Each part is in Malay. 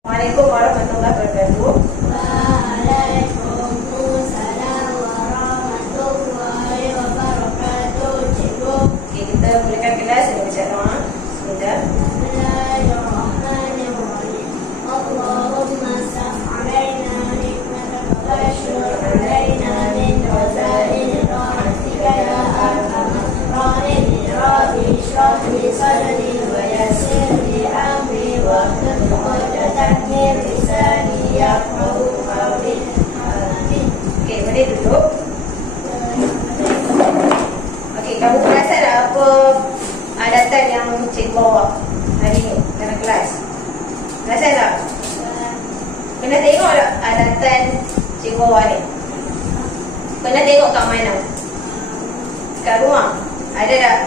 Assalamualaikum warahmatullahi wabarakatuh. Waalaikumsalam warahmatullahi wabarakatuh. Cikgu, Okey, kita mulakan kelas dengan baca doa. Bismillah. Bismillahirrahmanirrahim. Allahumma saf' alaina nikmataka wa syur alaina min wazaili rahmatika ya arhamar rahimin. Rabbi shrah li sadri wa yassir li amri wa hlul 'uqdatam min lisani yafqahu qawli. Amin. Okey, boleh duduk. Okey, kamu perasan tak apa adatan yang cikgu bawa hari ni dalam kelas? Perasan tak? Pernah tengok tak adatan cikgu bawa ni? Pernah tengok kat mana? Kat rumah? Ada tak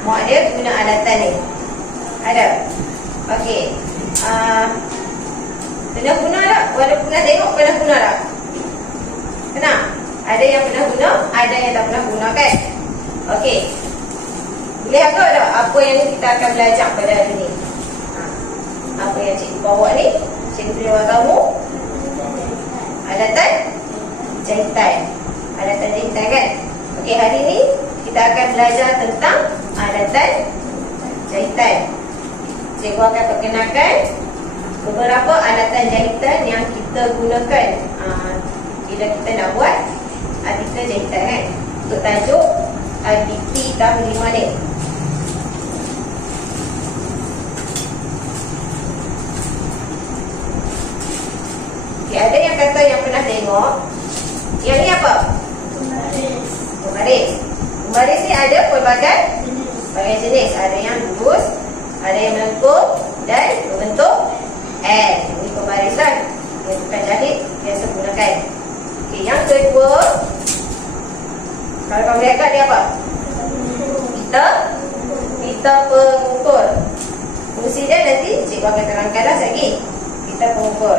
mak dia guna adatan ni? Ada? Okey. Pernah guna tak? Walaupun pernah tengok, pernah guna tak? Pernah? Ada yang pernah guna, ada yang tak pernah guna kan? Okey. Boleh agak tak apa yang kita akan belajar pada hari ni? Apa yang cikgu bawa ni? Cikgu beri kamu adatan jahitan. Adatan jahitan kan? Okey, hari ni kita akan belajar tentang adatan jahitan. Cikgu akan perkenalkan beberapa alatan jahitan yang kita gunakan bila kita nak buat artikel jahitan kan. Untuk tajuk IPT tahun 5 ni. Okay, ada yang kata yang pernah tengok. Yang ni apa? Pembaris. Pembaris ni ada pelbagai jenis. Ada yang lurus, ada yang melengkung dan berbentuk L. Ini pembaris lah. Yang bukan jahit biasa gunakan. Okay, yang kedua, kalau kamu lihat kat dia apa? Pita pengukur. Fungsi dia nanti cikgu akan terangkan dah lagi. Pita pengukur.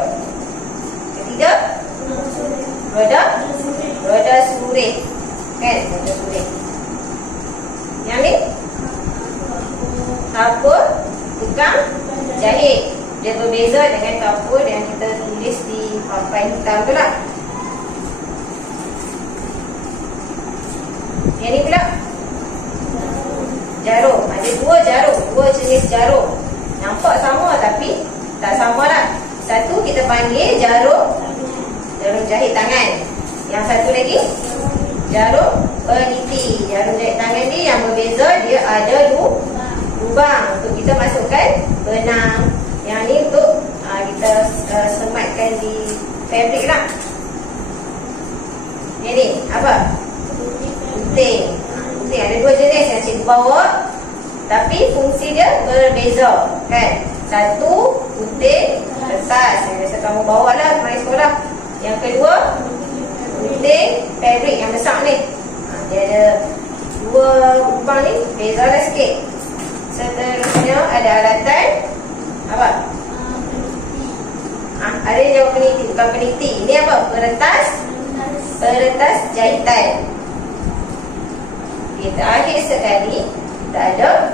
Ketiga, roda surit. Kan? Roda surit. Yang ni kapur tukang jahit. Dia berbeza dengan kapur yang kita tulis di papan hitam tu lah. Yang ni pula jarum. Ada dua jenis jarum. Nampak sama tapi tak sama lah. Satu kita panggil jarum jahit tangan. Yang satu lagi jarum peniti. Jarum jahit tangan ni yang berbeza, dia ada lubang untuk kita masukkan benang. Yang ni untuk kita sematkan di fabrik lah. Yang ni apa? Gunting. Ada dua jenis yang cikgu bawa, tapi fungsi dia berbeza kan. Satu gunting kertas yang biasa kamu bawa lah mari sekolah. Yang kedua gunting fabrik yang besar ni. Dia ada dua lubang ni, beza lah sikit. Seterusnya ada alatan apa? Ada yang jawab peniti, bukan peniti. Ini apa? Peretas jahitan. Kita akhir sekali kita ada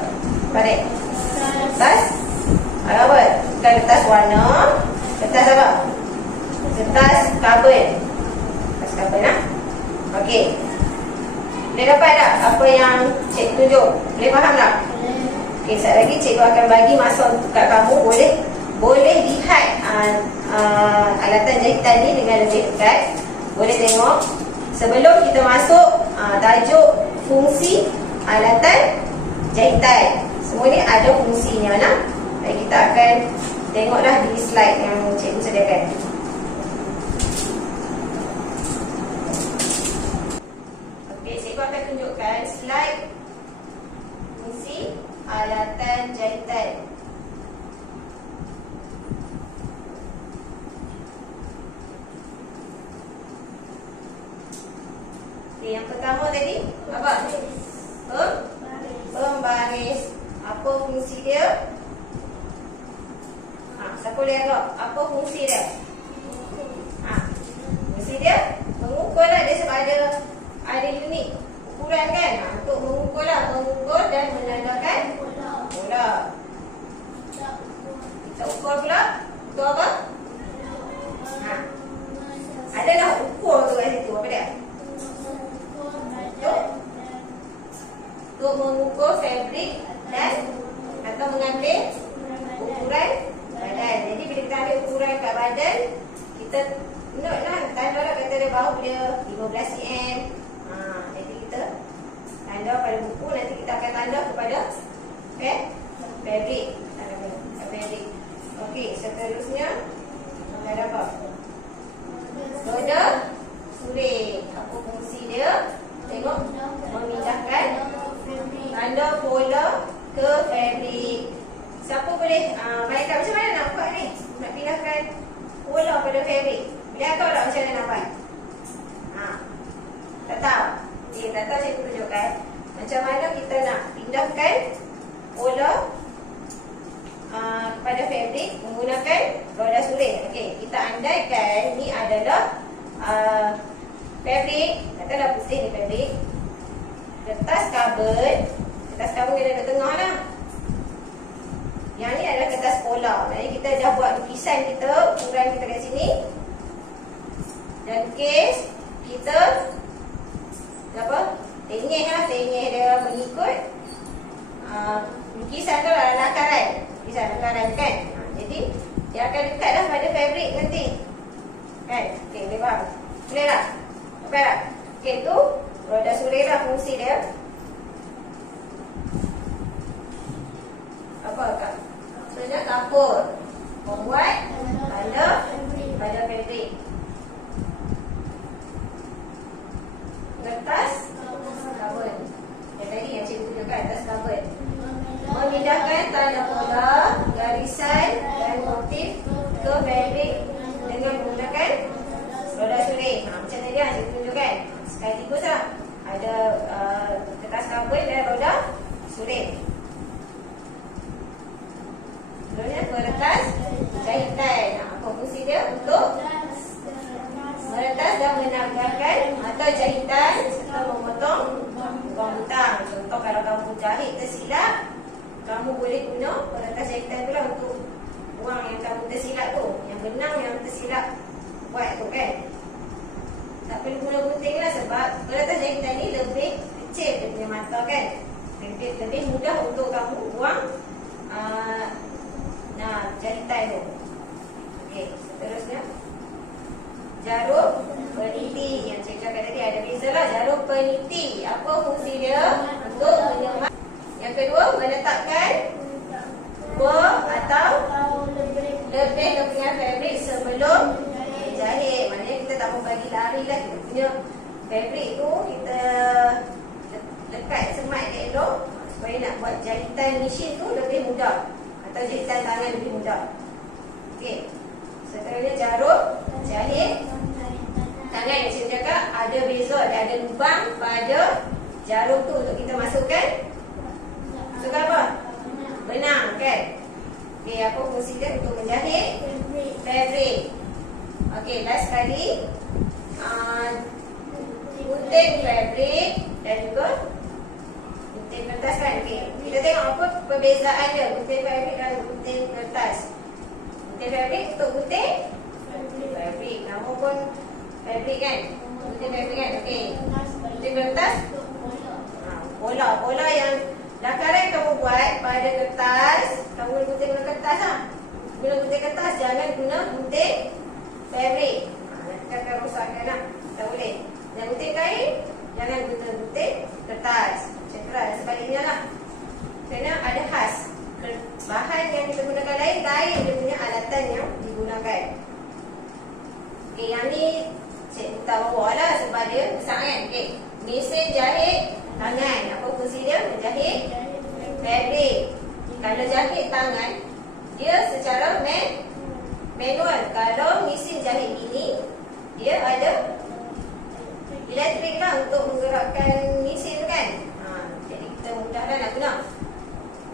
kertas apa? Kertas warna. Kertas apa? Kertas karbon. Kertas karbon lah. Okey. Boleh dapat tak apa yang cikgu tunjuk? Boleh faham tak? Okey, sekejap lagi cikgu akan bagi masa untuk kat kamu boleh lihat alatan jahitan ni dengan lebih dekat. Boleh tengok. Sebelum kita masuk tajuk fungsi alatan jahitan. Semua ni ada fungsinya lah. Dan kita akan tengoklah di slide yang cikgu sediakan. Okey, cikgu akan tunjukkan slide fungsi alatan jahitan. Okay, yang pertama tadi apa? Pembaris. Apa fungsi dia? Siapa boleh agak? Apa fungsi dia? Fungsi dia mengukur lah. Dia sebab ada unit ukuran kan. Untuk mengukur lah. Mengukur dan menandakan bola. Kita ukur pula mengukur fabrik dan atau mengambil ukuran badan. Jadi bila kita ambil ukuran kat badan, kita note lah, tanda lah kata dia bahu dia 15 cm. Jadi kita tanda pada buku, nanti kita akan tanda kepada fabrik. Fabrik. Okey, seterusnya ada apa? Roda suling. Apa fungsi dia? Tengok, memindahkan tanda pola ke fabrik. Siapa boleh bayangkan macam mana nak buat ni? Nak pindahkan pola pada fabrik. Bila tahu tak macam mana nak buat? Tak tahu? Tak tahu, saya tunjukkan macam mana kita nak pindahkan pola kepada fabrik menggunakan roda suling. Okey, kita andaikan ni adalah fabrik, katalah putih ni fabrik. Kertas karbon kena dekat tengah lah. Yang ni adalah kertas pola. Maksudnya kita dah buat lukisan kita, ukuran kita kat sini. Dan kes kita apa? Tengih dia mengikut lukisan tu lah, lakaran. Lukisan lakaran kan. Jadi dia akan dekat dah pada fabrik nanti. Kan? Okey, boleh faham? Boleh tak? Nampak tak? Okey, tu roda suling lah fungsi dia. Apa kak? Maksudnya kapur, membuat tanda pada fabrik. Kertas karbon. Yang tadi yang cikgu tunjukkan, kertas karbon. Memindahkan tanda pola, garisan dan motif ke fabrik dengan menggunakan roda suling. Macam tadi yang cikgu tunjukkan. Sekaligus lah. Ada kertas karbon dan roda suling. Sebenarnya peretas jahitan. Apa fungsi dia? Untuk meretas dan menanggalkan atau jahitan serta memotong lubang butang. Contoh kalau kamu jahit tersilap, kamu boleh guna peretas jahitan tu lah untuk buang yang kamu tersilap tu. Yang benang yang tersilap buat tu kan. Tak perlu guna gunting lah sebab peretas jahitan ni lebih kecil dia punya mata kan. Lebih mudah untuk kamu buang jahitan tu. Okey, seterusnya jarum peniti. Yang saya cakap tadi ada beza lah. Jarum peniti, apa fungsi dia? Untuk menyemat. Yang kedua, menetapkan atau lebih kepingan fabrik sebelum jahit. Maknanya kita tak mau bagi lari lah. Kita punya fabrik tu kita lekat semat dia elok supaya nak buat jahitan mesin tu lebih mudah, atau jahitan tangan lebih mudah. Okey, seterusnya jarum jahit tangan. Yang saya cakap ada beza, ada lubang pada jarum tu untuk kita masukkan apa? Benang kan. Okey, apa fungsi dia? Untuk menjahit fabrik. Okey, last sekali gunting fabrik dan juga gunting kertas kan. Okey, kita tengok apa perbezaan dia gunting fabrik dan gunting kertas. Gunting fabrik untuk gunting fabrik. Nama pun fabrik kan. Gunting fabrik kan. Okey, gunting kertas pola yang lakaran kamu buat pada kertas, kamu gunting guna kertas lah. Guna gunting kertas, jangan guna gunting fabrik. Nanti akan rosakkan lah. Tak boleh. Dan gunting kain, jangan guna gunting kertas. Macam tu lah, sebaliknya lah. Kerana ada khas. Bahan yang kita gunakan lain dia punya alatan yang digunakan. Okey, yang ni cikgu tak bawa lah sebab dia besar kan. Okey, mesin jahit tangan. Apa fungsi dia? Menjahit fabrik. Kalau jahit tangan, dia secara manual. Kalau mesin jahit ini, dia ada elektrik lah untuk menggerakkan mesin kan. Jadi kita mudahlah nak guna.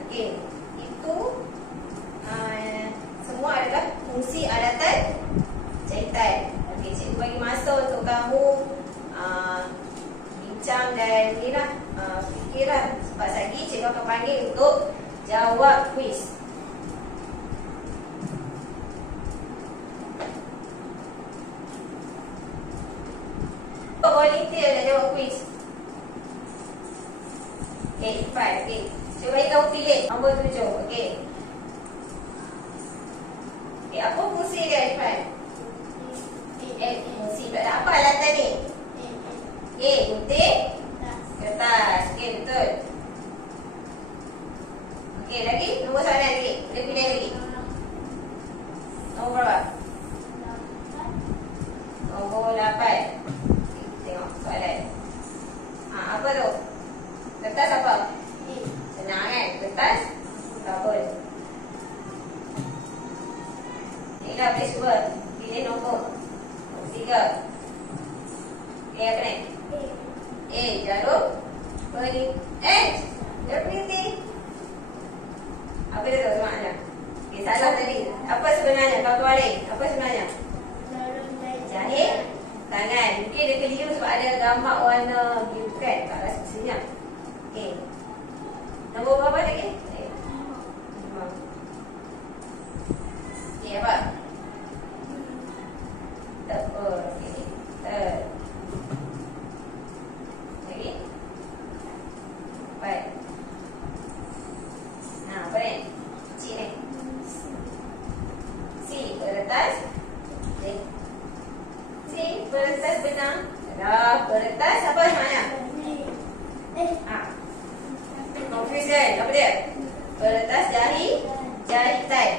Okey, itu semua adalah fungsi alatan jahitan. Okey, cikgu bagi masa untuk kamu bincang dan ni lah, fikirlah. Sebab lagi cikgu akan panggil untuk jawab kuis. Volunteer nak jawab kuis. Okay. identify. Okey. Saya bagi kamu pilih nombor 7. Okey. Okey, apa fungsi identify? Fungsi. Apa alatan ni? Gunting kertas. Okey, betul. Okey, lagi nombor soalan lagi. Boleh pilih lagi. Nombor berapa? Nombor 8. Tengok soalan. Apa tu? Kertas apa? Senang kan? Kertas kabel. Inilah boleh cuba. Pilih nombor 3. Pilih apa ni? Jarum peniti. Apa dia tu sebenarnya? Salah tadi. Apa sebenarnya? Kawan-kawan lain. Apa sebenarnya? Jahit tangan. Mungkin dia keliru sebab ada gambar warna biru kan kat rasa sini. Okey. Nombor berapa lagi? Okey, apa? Tepur. Okey. Lagi? Baik. Apa ni? Cik ni. Kertas. Kertas benang. Kertas apa sebenarnya? Confusion. Apa dia? Kertas jahitan.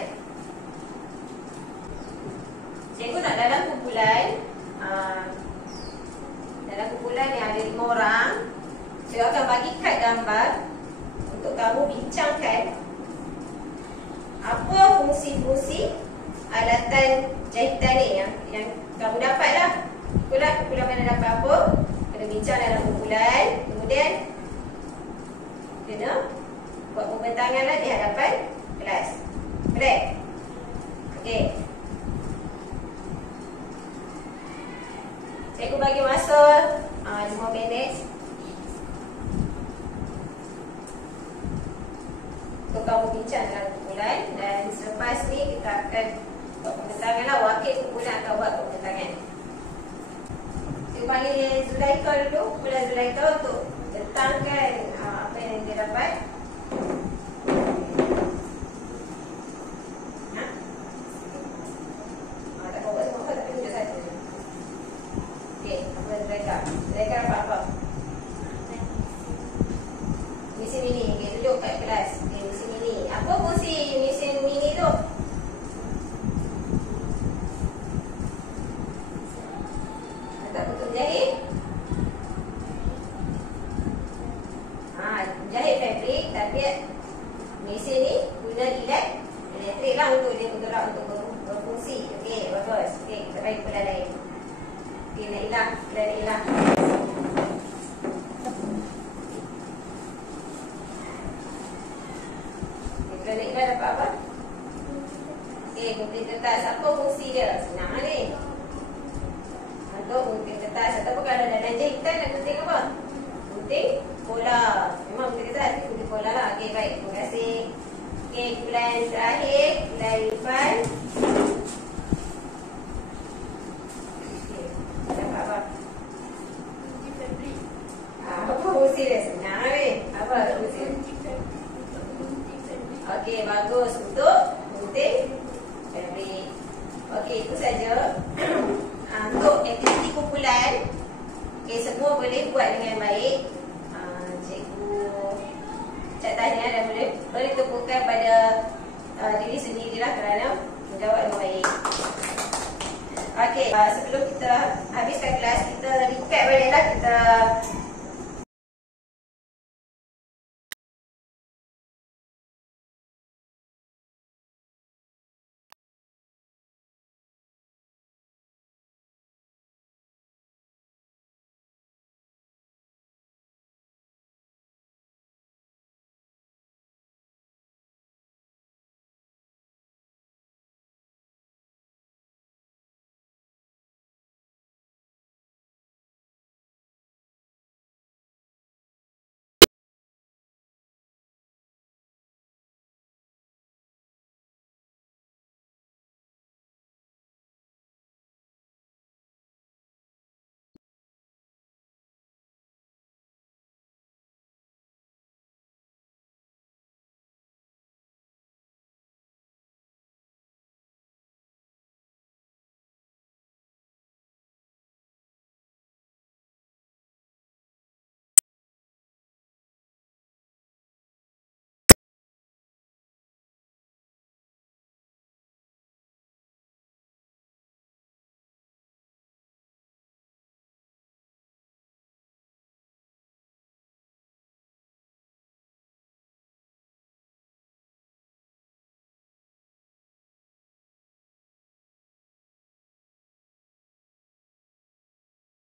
Cikgu nak dalam kumpulan yang ada 5 orang, cikgu akan bagi kad gambar untuk kamu bincangkan apa fungsi-fungsi alatan jahitan ni yang kamu dapat lah. Kumpulan mana dapat apa, kena bincang dalam kumpulan. Kemudian kena buat pembentangan lah di hadapan kelas. Boleh? Okey. Cikgu bagi masa 5 minit untuk kamu bincang dalam kumpulan. Dan selepas ni kita akan buat pembentangan lah. Wakil kumpulan akan buat pembentangan. Cikgu panggil Zulaika dulu. Kumpulan Zulaika untuk bentangkan apa yang dia dapat. Tak kau buat semua, tak tunjuk satu. Okey, kumpulan Zulaika. Zulaika dapat apa? Mesin mini. Okey, tunjuk kat kelas. Okey, mesin mini. Apa fungsi mesin mini tu? Tak betul jahit. Jahit fabrik, tapi mesin ni guna elektrik lah untuk dia bergerak, untuk berfungsi. Okey, bagus. Okey, kita bagi kumpulan lain. Okey, Nailah. Kumpulan Nailah. Kumpulan Nailah dapat apa? Okey, gunting kertas. Apa fungsi dia? Senang ni. Untuk gunting kertas. Ataupun kalau dalam jahitan nak gunting apa? Gunting bola. Memang gunting kertas, tapi gunting bola lah. Okey, baik. Terima kasih. Okey, kumpulan terakhir. Kumpulan Irfan. Okey, dapat apa? Apa fungsi dia? Senang ni. Apa fungsi dia? Okey, bagus. Untuk gunting fabrik. Okey, itu saja. Untuk aktiviti kumpulan, semua boleh buat dengan baik. Cikgu cak tanya dan boleh tepukan pada diri sendirilah kerana menjawab dengan baik. Okey, sebelum kita habiskan kelas, kita recap baliklah, kita